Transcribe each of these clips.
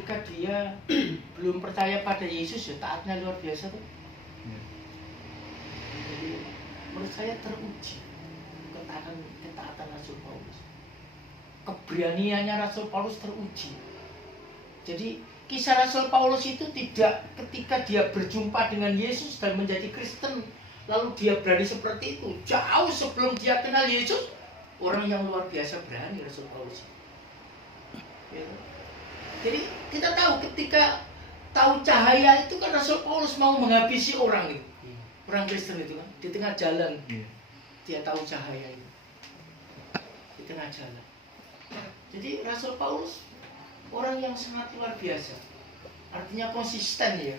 ketika dia belum percaya pada Yesus, ya taatnya luar biasa tuh. Jadi menurut saya teruji ketaatan Rasul Paulus. Keberaniannya Rasul Paulus teruji. Jadi kisah Rasul Paulus itu tidak ketika dia berjumpa dengan Yesus dan menjadi Kristen, lalu dia berani seperti itu. Jauh sebelum dia kenal Yesus, orang yang luar biasa berani Rasul Paulus. Ya. Jadi kita tahu ketika tahu cahaya itu kan Rasul Paulus mau menghabisi orang itu. Orang Kristen itu kan di tengah jalan. Dia tahu cahaya itu. Di tengah jalan. Jadi Rasul Paulus orang yang sangat luar biasa. Artinya konsisten ya.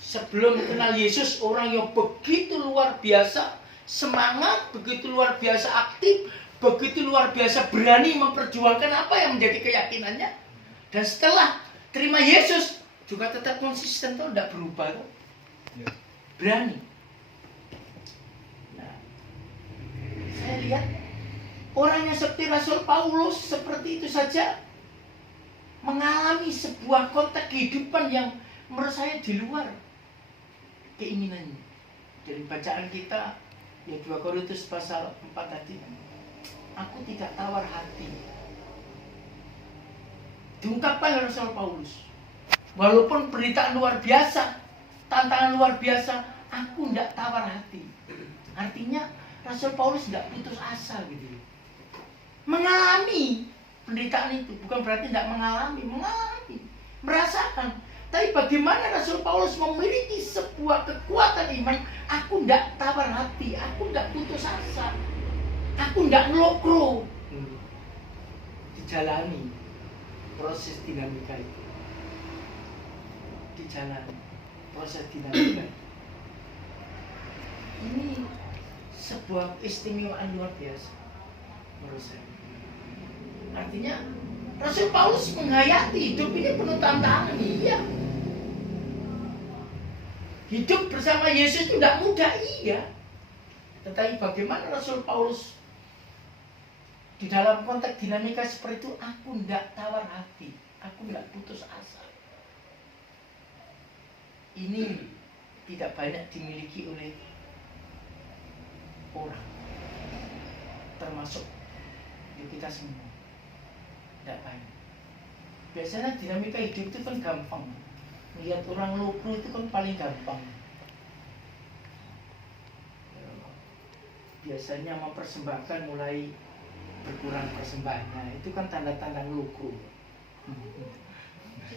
Sebelum kenal Yesus, orang yang begitu luar biasa semangat, begitu luar biasa aktif, begitu luar biasa berani memperjuangkan apa yang menjadi keyakinannya. Dan setelah terima Yesus juga tetap konsisten tuh, tidak berubah tuh. Berani. Nah, saya lihat orang yang seperti Rasul Paulus seperti itu saja mengalami sebuah konteks kehidupan yang menurut saya di luar keinginannya. Dari bacaan kita ya 2 Korintus pasal 4 tadi, aku tidak tawar hati. Diungkapkan oleh Rasul Paulus. Walaupun penderitaan luar biasa, tantangan luar biasa, aku tidak tawar hati. Artinya Rasul Paulus tidak putus asa gitu. Mengalami penderitaan itu, bukan berarti tidak mengalami, merasakan. Tapi bagaimana Rasul Paulus memiliki sebuah kekuatan iman, aku tidak tawar hati, aku tidak putus asa, aku tidak ngelokro. Dijalani proses dinamika itu. Dijalani proses dinamika. Ini sebuah istimewaan luar biasa menurut saya. Artinya Rasul Paulus menghayati hidup ini penuh tantangan, iya. Hidup bersama Yesus itu tidak mudah, iya. Tetapi bagaimana Rasul Paulus di dalam konteks dinamika seperti itu, aku tidak tawar hati, aku tidak putus asa. Ini tidak banyak dimiliki oleh orang, termasuk kita semua. Tidak banyak. Biasanya dinamika hidup itu kan gampang. Lihat orang lugu itu kan paling gampang. Biasanya mempersembahkan mulai berkurang persembahannya, itu kan tanda-tanda lugu.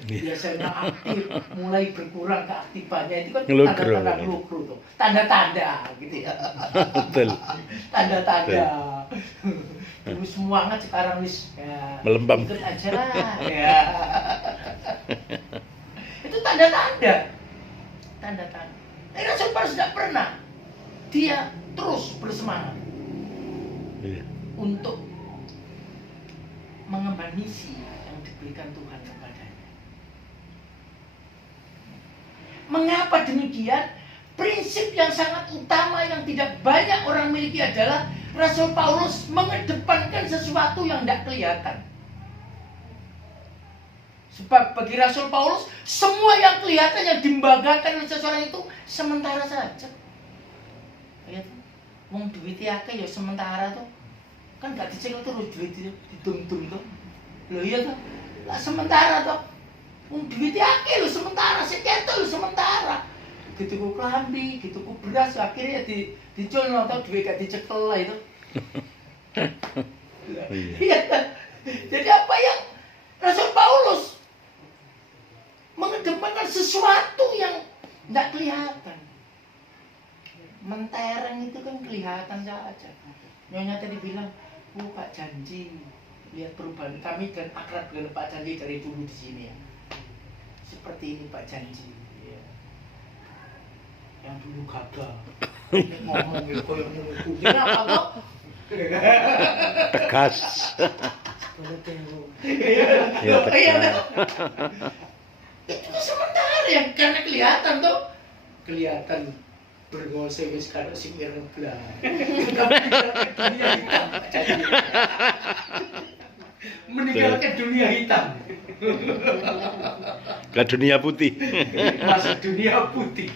Biasanya aktif mulai berkurang keaktifannya, itu kan tanda-tanda lugu tuh. Tanda-tanda gitu ya. Betul. Tanda-tanda. Dulu semangat, sekarang wis ya, melembab. ikut aja lah ya. Itu tanda-tanda. Tanda-tanda. Rasul Paulus tidak pernah. Dia terus bersemangat untuk mengemban misi yang diberikan Tuhan kepadanya. Mengapa demikian? Prinsip yang sangat utama yang tidak banyak orang miliki adalah Rasul Paulus mengedepankan sesuatu yang tidak kelihatan. Sebab bagi Rasul Paulus, semua yang kelihatan yang dibanggakan oleh seseorang itu sementara saja. Lihat, wong duitnya akeh ya sementara tuh. Kan gak dicek terus duit didum-dum tuh. Loh iya tuh. Lah sementara tuh. Wong duitnya akeh lho sementara, seketok lho sementara. Gitu ku klambi, gitu ku beras, akhirnya dicul nonton duit gak dicekel lah itu. Iya kan? Jadi apa yang Rasul Paulus mengedepankan sesuatu yang tidak kelihatan. Mentereng itu kan kelihatan saja. Nyonya tadi bilang, Pak Janji, lihat perubahan kami dan akrab dengan Pak Janji dari dulu di sini ya. Seperti ini Pak Janji. Ya. Yang dulu gagal. Ngomong gitu yang menunggu. Kenapa kok? Tegas. Iya, itu sementara yang karena kelihatan tuh, kelihatan bergose wis karo sing ireng blas. meninggalkan dunia hitam, Ke dunia putih. masuk dunia putih.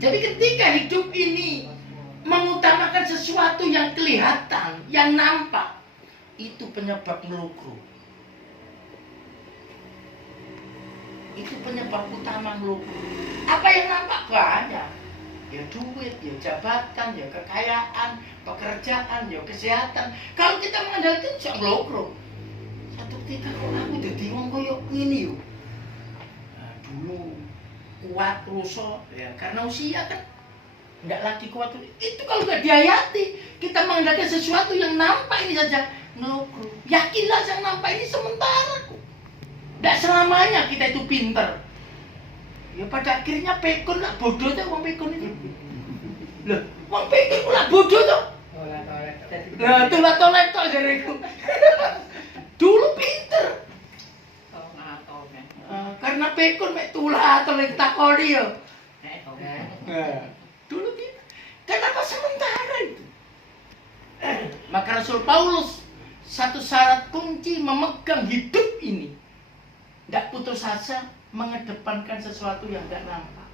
Jadi ketika hidup ini mengutamakan sesuatu yang kelihatan, yang nampak, itu penyebab melukru. Itu penyebab utama melukru. Apa yang nampak banyak? Ya duit, ya jabatan, ya kekayaan, pekerjaan, ya kesehatan. Kalau kita mengandalkan itu bisa melukru. Satu ketika kok aku jadi wong koyo ngene yo. Nah, dulu kuat ruso ya karena usia kan nggak lagi kuat. Itu kalau nggak dihayati, kita mengandalkan sesuatu yang nampak ini saja ngelukru. Yakinlah yang nampak ini sementara kok. Nggak selamanya kita itu pinter. Ya pada akhirnya pekun lah bodoh tuh wong pekun itu. Loh, wong pekun lah bodoh tuh. Lah tolek tok jareku. Dulu pinter. Karena pekun mek tulah atau mek takoni yo. Dulu pinter. Kenapa sementara itu? Maka Rasul Paulus satu syarat kunci memegang hidup ini. Tidak putus asa mengedepankan sesuatu yang tidak nampak.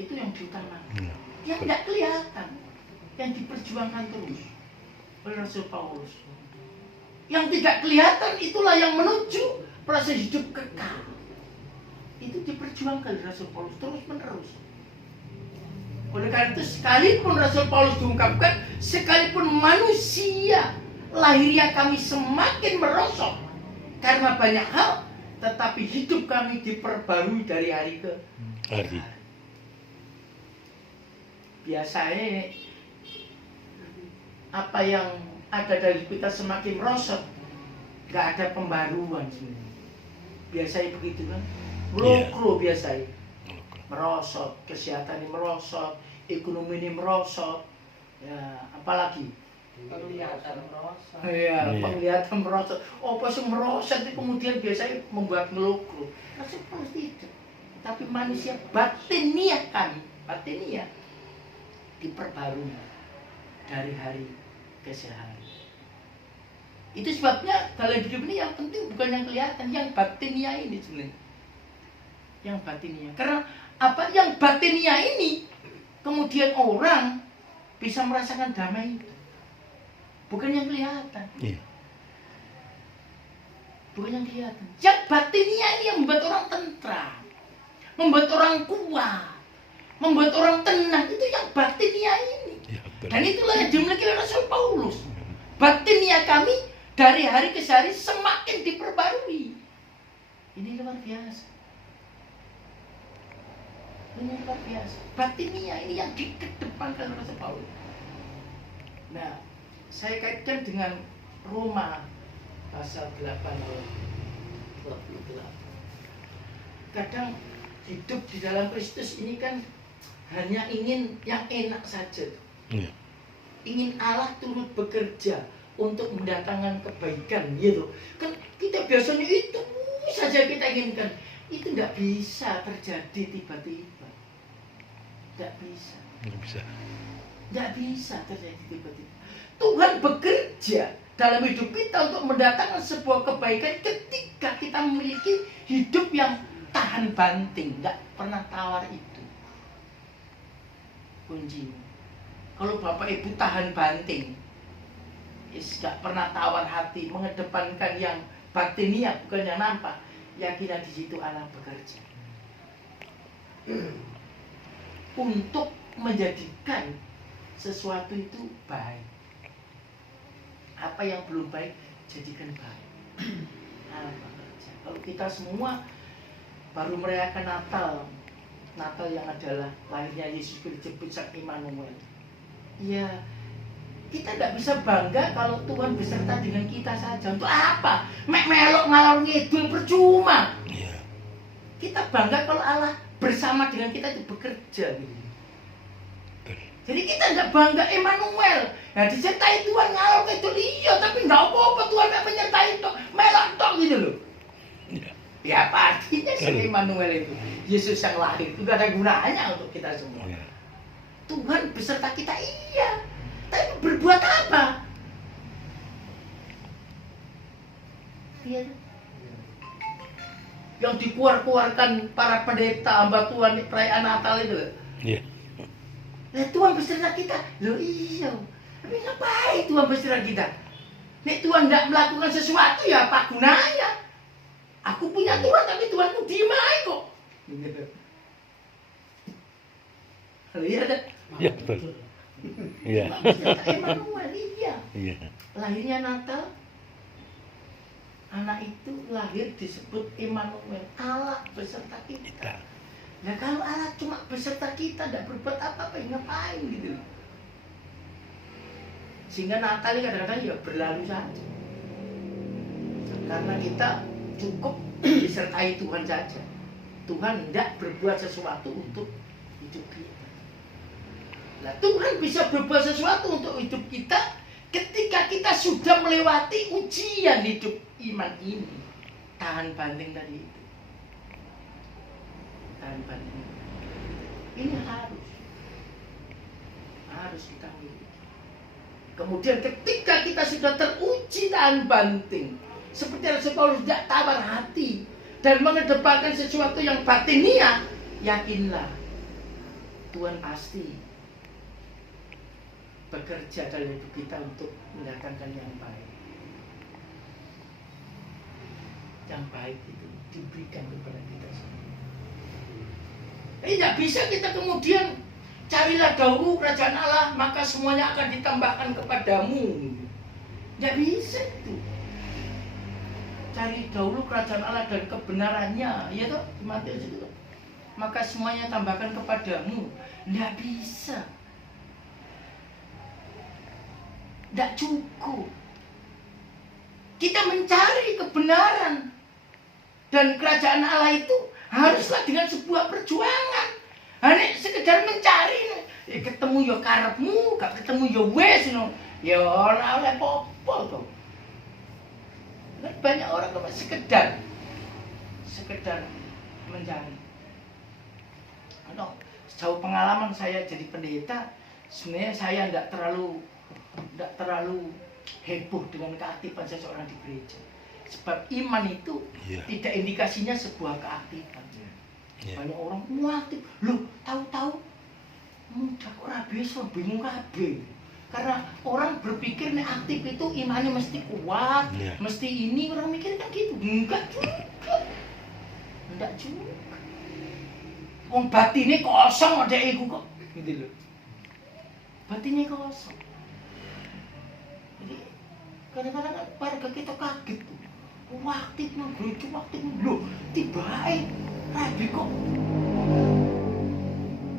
Itu yang diutamakan. Yang tidak kelihatan, yang diperjuangkan terus oleh Rasul Paulus. Yang tidak kelihatan itulah yang menuju proses hidup kekal. Itu diperjuangkan oleh Rasul Paulus terus menerus. Oleh karena itu sekalipun Rasul Paulus diungkapkan, sekalipun manusia lahiriah kami semakin merosot karena banyak hal, tetapi hidup kami diperbarui dari hari ke hari. Biasanya apa yang ada dari kita semakin merosot, nggak ada pembaruan sebenarnya. Biasanya begitu kan, melukru biasanya, merosot, kesehatan ini merosot, ekonomi ini merosot, ya apalagi penglihatan merosot. Iya, penglihatan merosot. Oh, pas merosot itu kemudian biasanya membuat melukru. Rasanya pasti tidak. Tapi manusia batiniah kami, batiniah diperbarui dari hari ke hari. Itu sebabnya dalam hidup ini yang penting bukan yang kelihatan, yang batiniah ini sebenarnya. Yang batiniah. Karena apa yang batiniah ini kemudian orang bisa merasakan damai itu. Bukan yang kelihatan. Bukan yang kelihatan. Yang batiniah ini yang membuat orang tentram, membuat orang kuat, membuat orang tenang. Itu yang batiniah ini. Dan itulah yang dimiliki oleh Rasul Paulus. Batiniah kami dari hari ke hari semakin diperbarui. Ini luar biasa. Ini luar biasa. Batiniah ini yang dikedepankan oleh Rasul Paulus. Nah, saya kaitkan dengan Roma pasal 8 ayat 28. Kadang hidup di dalam Kristus ini kan hanya ingin yang enak saja. Ingin Allah turut bekerja untuk mendatangkan kebaikan gitu. Kan kita biasanya itu saja kita inginkan. Itu tidak bisa terjadi tiba-tiba. Tidak bisa. Tidak bisa terjadi tiba-tiba. Tuhan bekerja dalam hidup kita untuk mendatangkan sebuah kebaikan ketika kita memiliki hidup yang tahan banting, nggak pernah tawar itu. Kuncinya. Kalau Bapak Ibu tahan banting, nggak pernah tawar hati, mengedepankan yang batiniah bukan yang nampak, yakinlah di situ Allah bekerja untuk menjadikan sesuatu itu baik. Apa yang belum baik, jadikan baik. Kalau kita semua baru merayakan Natal yang adalah lahirnya Yesus dijemput Sang Immanuel. Ya, kita tidak bisa bangga kalau Tuhan beserta dengan kita saja. Untuk apa? Melok ngalor ngidul percuma. Kita bangga kalau Allah bersama dengan kita itu bekerja. Gitu. Jadi kita tidak bangga Immanuel. Nah disertai Tuhan ngalor ngidul iya, tapi nggak apa-apa Tuhan nggak menyertai tok, melok tok gitu loh. Ya apa artinya si Immanuel itu? Yesus yang lahir itu gak ada gunanya untuk kita semua. Tuhan beserta kita iya, tapi berbuat apa? Iya. Yang dikeluarkan para pendeta hamba Tuhan perayaan Natal itu loh. Iya. Nah, Tuhan beserta kita. Loh iya. Tapi ngapain Tuhan beserta kita? Nek Tuhan tidak melakukan sesuatu ya apa gunanya? Aku punya Tuhan tapi Tuhanku diem aja kok. Iya ada. Iya betul. Iya. Emmanuel, iya. Iya. Lahirnya Natal, anak itu lahir disebut Emmanuel, Allah beserta kita. Nah kalau Allah cuma beserta kita, tidak berbuat apa-apa, ngapain gitu. Sehingga Natal ini kadang-kadang ya berlalu saja. Karena kita cukup disertai Tuhan saja. Tuhan tidak berbuat sesuatu untuk hidup kita. Nah, Tuhan bisa berbuat sesuatu untuk hidup kita ketika kita sudah melewati ujian hidup iman ini. Tahan banting tadi itu. Tahan banting. Ini harus kita miliki. Kemudian ketika kita sudah teruji tahan banting, seperti Rasul Paulus tidak tawar hati dan mengedepankan sesuatu yang batiniah, yakinlah Tuhan pasti bekerja dalam hidup kita untuk mendatangkan yang baik. Yang baik itu diberikan kepada kita semua. Tidak bisa kita kemudian carilah dahulu kerajaan Allah, maka semuanya akan ditambahkan kepadamu. Tidak bisa itu. Cari dahulu kerajaan Allah dan kebenarannya, ya toh, di Matius itu. Maka semuanya tambahkan kepadamu. Tidak bisa. Tidak cukup. Kita mencari kebenaran dan kerajaan Allah itu haruslah dengan sebuah perjuangan. Hanya sekedar mencari, ketemu ya karepmu, gak ketemu ya wes, ya ora oleh apa-apa toh. Banyak orang cuma sekedar mencari. Sejauh pengalaman saya jadi pendeta, sebenarnya saya tidak terlalu heboh dengan keaktifan seseorang di gereja. Sebab iman itu tidak indikasinya sebuah keaktifan. Banyak orang aktif, loh tahu-tahu mudah kok rabi bingung kabeh. Karena orang berpikir nih aktif itu imannya mesti kuat, mesti ini, orang mikir kan gitu. Enggak juga. Wong batine kosong ada iku kok, gitu loh. Batinnya kosong. Jadi kadang-kadang kan warga kita kaget tuh. Aktif nang gereja, aktif loh, tibae rabi kok.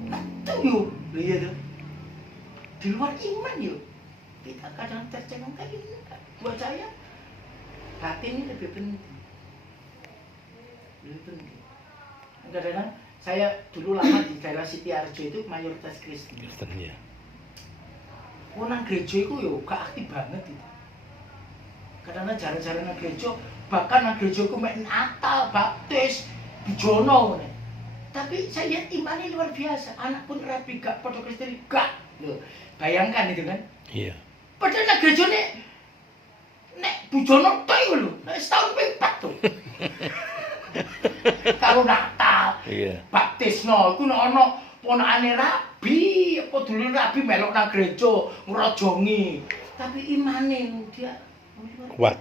Itu yo, iya tuh. Di luar iman yuk, kita kadang tercengang kayak gini. Buat saya batin ini lebih penting. Kadang-kadang saya dulu lama di daerah Sitiarjo itu mayoritas Kristen. Ya. Nang gereja itu yo gak aktif banget itu. Kadang-kadang jarang-jarang nang gereja, bahkan nang gereja itu main Natal, baptis, bijono. Tapi saya lihat imannya luar biasa. Anak pun rapi gak, pada Kristen gak. Loh, bayangkan itu kan? Iya. Padahal nang gereja nek bujono tok iku lho, nek setahun ping 4 tuh. Kalau Natal, baptisno iku nek ana ponakane rabi, apa dulur rabi melok nang gereja ngrojongi. Tapi imane dia kuat.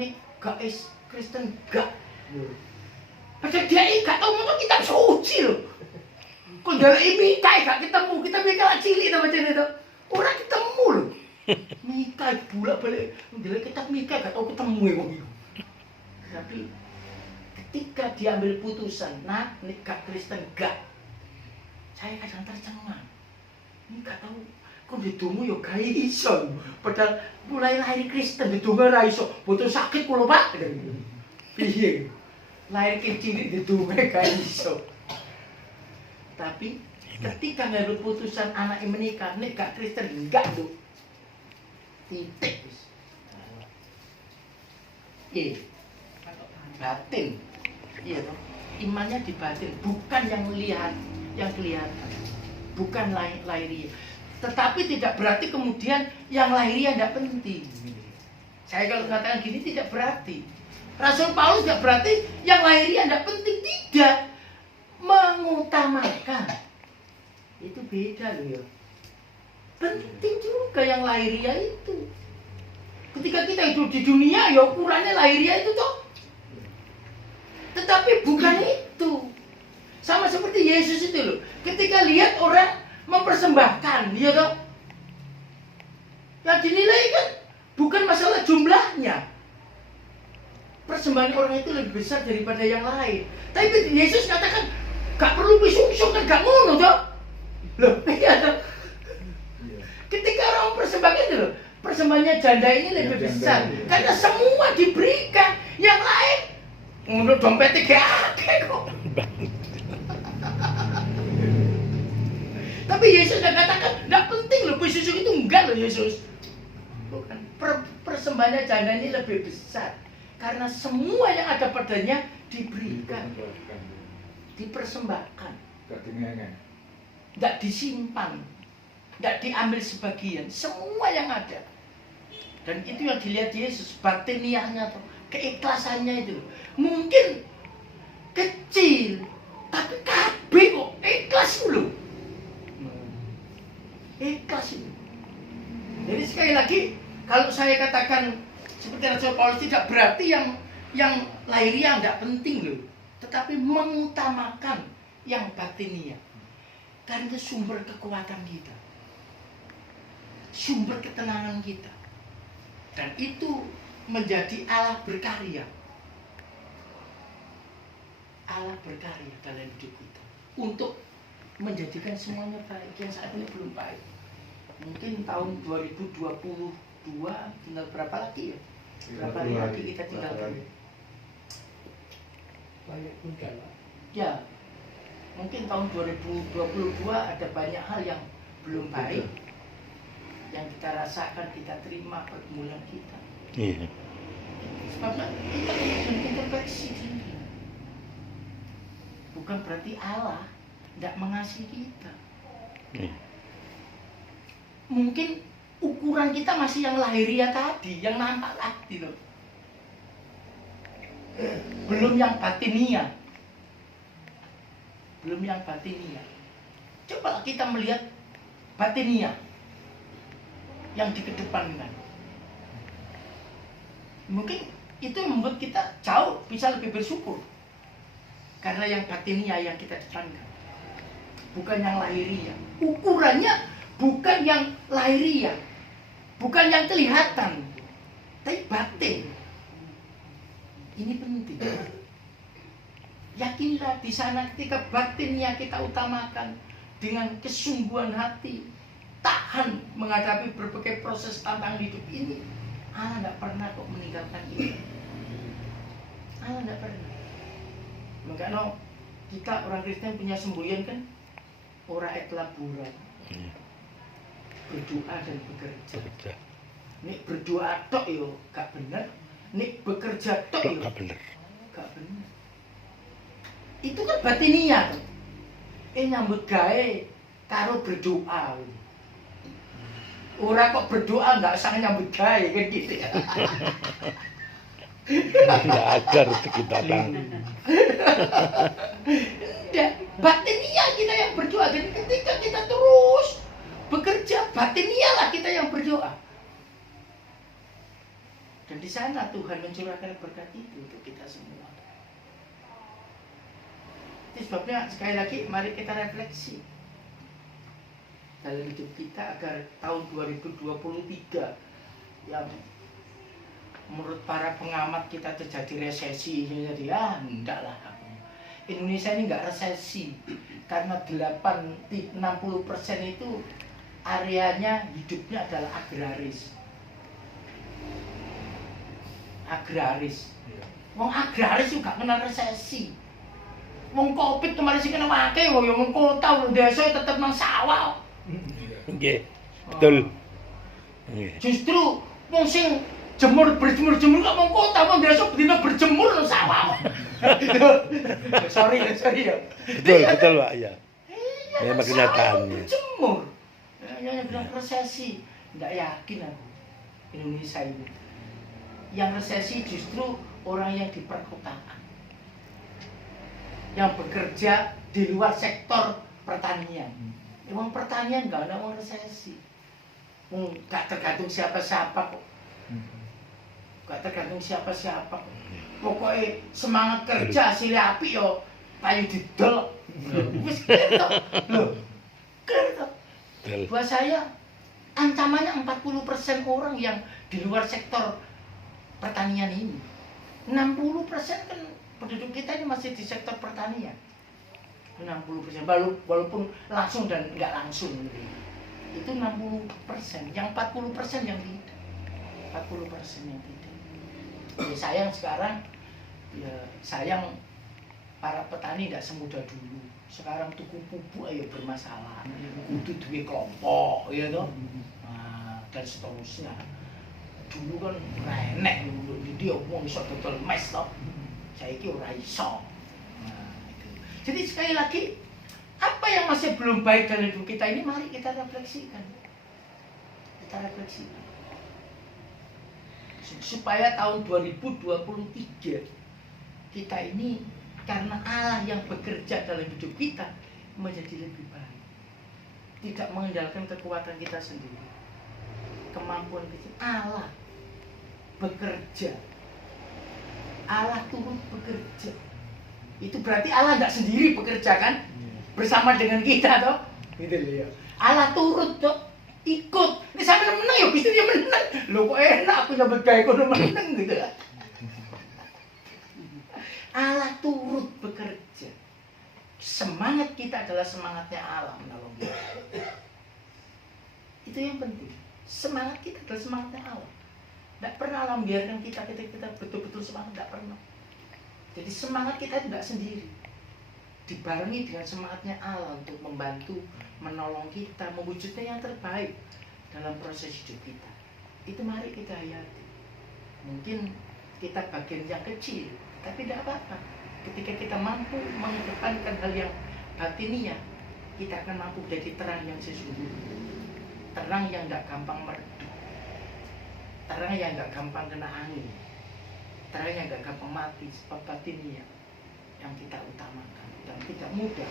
Nek gak Kristen gak. Padahal dia gak tau maca kitab suci lho. Kok ndelok Mika gak ketemu, kita Mika lak cilik ta bacane to. Ora ketemu lho. Mika bolak-balik ndelok kitab Mika gak tau ketemu wong iku. Tapi ketika diambil putusan, nah nek gak Kristen gak. Saya kadang tercengang. Ini gak tau kok ndedonga ya gak iso. Padahal mulai lahir Kristen ndedonga ora iso. Boten sakit kula, Pak. Piye? Lahir cilik ndedonga gak iso. Tapi ketika ngambil putusan anak menikah, nek gak Kristen enggak lho. Titik. Iya. Batin. Iya toh. Imannya di batin, bukan yang kelihatan. Bukan lahiriah. Tetapi tidak berarti kemudian yang lahiriah tidak penting. Saya kalau mengatakan gini tidak berarti Rasul Paulus tidak berarti yang lahiriah tidak penting, tidak. Mengutamakan itu beda loh ya. Penting juga yang lahiriah itu. Ketika kita hidup di dunia ya ukurannya lahiriah itu toh. Tetapi bukan itu. Sama seperti Yesus itu loh. Ketika lihat orang mempersembahkan, ya toh. Yang dinilai kan bukan masalah jumlahnya. Persembahan orang itu lebih besar daripada yang lain. Tapi Yesus katakan gak perlu pisung-pisung kan gak ngono toh. Loh, iya toh. Ketika orang mempersembahkan itu loh, persembahannya janda ini lebih besar karena semua diberikan. Yang lain ngono dompetnya gak akeh kok. Tapi Yesus gak katakan gak penting loh pisung itu, enggak loh Yesus. Bukan. Persembahannya janda ini lebih besar karena semua yang ada padanya diberikan, dipersembahkan, tidak disimpan, tidak diambil sebagian, semua yang ada. Dan itu yang dilihat Yesus, batiniahnya tuh, keikhlasannya itu. Mungkin kecil, tapi kabeh kok ikhlas loh. Ikhlas itu. Jadi sekali lagi, kalau saya katakan seperti Rasul Paulus tidak berarti yang lahiriah tidak penting loh, tetapi mengutamakan yang batiniah. Karena itu sumber kekuatan kita, sumber ketenangan kita, dan itu menjadi Allah berkarya. Allah berkarya dalam hidup kita untuk menjadikan semuanya baik. Yang saat ini belum baik. Mungkin tahun 2022 tinggal berapa lagi ya? Berapa hari lagi kita tinggal balik? Banyak juga lah. Ya, mungkin tahun 2022 ada banyak hal yang belum baik, yang kita rasakan, kita terima pergumulan kita. Iya. Sebabnya kita kemudian introspeksi diri. Bukan berarti Allah tidak mengasihi kita. Iya. Mungkin ukuran kita masih yang lahiriah tadi, yang nampak tadi loh. Belum yang batiniah. Belum yang batiniah. Coba kita melihat batiniah yang dikedepankan. Mungkin itu membuat kita jauh bisa lebih bersyukur. Karena yang batiniah yang kita depankan, bukan yang lahiriah. Ukurannya bukan yang lahiriah, bukan yang kelihatan, tapi batin. Ini penting. Yakinlah di sana ketika batin yang kita utamakan dengan kesungguhan hati, tahan menghadapi berbagai proses tantangan hidup ini, Allah tidak pernah kok meninggalkan kita. Allah tidak pernah. Makanya kita orang Kristen punya semboyan kan, ora et labora. Berdoa dan bekerja. Nek berdoa tok yo gak bener, nek bekerja tok yo Gak bener. gak bener. Itu kan batiniah tuh. Nyambut gawe karo berdoa. Ora kok berdoa nggak usah nyambut gawe kan gitu ya. Nggak ajar kita kan. Enggak, batiniah kita yang berdoa. Dan ketika kita terus bekerja, batiniah lah kita yang berdoa. Dan di sana Tuhan mencurahkan berkat itu untuk kita semua. Itu sebabnya sekali lagi mari kita refleksi dalam hidup kita agar tahun 2023 yang menurut para pengamat kita terjadi resesi, jadi enggak lah. Indonesia ini enggak resesi karena 60% itu areanya hidupnya adalah agraris. Agraris. Wong agraris juga kena resesi. Wong Covid kemarin sih kena wakil, wong kota, wong desa tetap nang sawah. Nggih. Betul. Nggih. Justru wong sing berjemur kok wong kota, wong desa bedino berjemur nang sawah. sorry ya. Betul Pak, ya. Iya, Memang kenyataannya. Berjemur. Ya bilang resesi. Enggak yakin aku Indonesia ini. Yang resesi justru orang yang di perkotaan, yang bekerja di luar sektor pertanian. Emang pertanian nggak ada orang resesi. Nggak tergantung siapa-siapa kok. Nggak tergantung siapa-siapa kok. Pokoknya semangat kerja hasilnya api yo, payu didol. Wis gitu. Loh, gitu. Buat saya ancamannya 40% orang yang di luar sektor pertanian ini. 60% kan penduduk kita ini masih di sektor pertanian. 60%, walaupun langsung dan nggak langsung gitu. Itu 60%, yang 40% yang tidak. 40% yang tidak. Ya sayang sekarang, ya sayang para petani nggak semudah dulu. Sekarang tuku pupuk ayo bermasalah. Kudu duwe kelompok, ya toh. Nah, dan seterusnya. Dulu kan renek dulu, dia omong iso dodol mes toh. Saiki ora iso. Nah, itu. Jadi sekali lagi, apa yang masih belum baik dalam hidup kita ini mari kita refleksikan. Kita refleksikan. Supaya tahun 2023 kita ini karena Allah yang bekerja dalam hidup kita menjadi lebih baik. Tidak mengandalkan kekuatan kita sendiri. Kemampuan kita, Allah bekerja. Allah turut bekerja. Itu berarti Allah nggak sendiri bekerja kan? Bersama dengan kita toh. Gitu loh ya. Allah turut toh. Ikut. Ini sampai menang ya, bisa dia menang. Loh kok enak aku nyambut gawe kono menang gitu lah. Allah turut bekerja. Semangat kita adalah semangatnya Allah menolong kita. Itu yang penting. Semangat kita adalah semangatnya Allah. Tidak pernah Allah membiarkan kita betul-betul semangat, tidak pernah. Jadi semangat kita tidak sendiri. Dibarengi dengan semangatnya Allah untuk membantu, menolong kita, mewujudkan yang terbaik dalam proses hidup kita. Itu mari kita hayati. Mungkin kita bagian yang kecil, tapi tidak apa-apa. Ketika kita mampu mengedepankan hal yang batiniah, kita akan mampu menjadi terang yang sesungguhnya. Terang yang tidak gampang meredup. Terang yang tidak gampang kena angin. Terang yang tidak gampang mati, sebab batiniah yang kita utamakan. Dan tidak mudah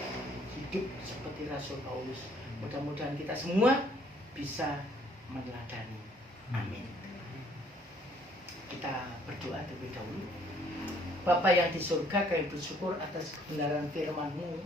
hidup seperti Rasul Paulus. Mudah-mudahan kita semua bisa meneladani. Amin. Kita berdoa terlebih dahulu. Bapa yang di surga, kami bersyukur atas kebenaran firman-Mu.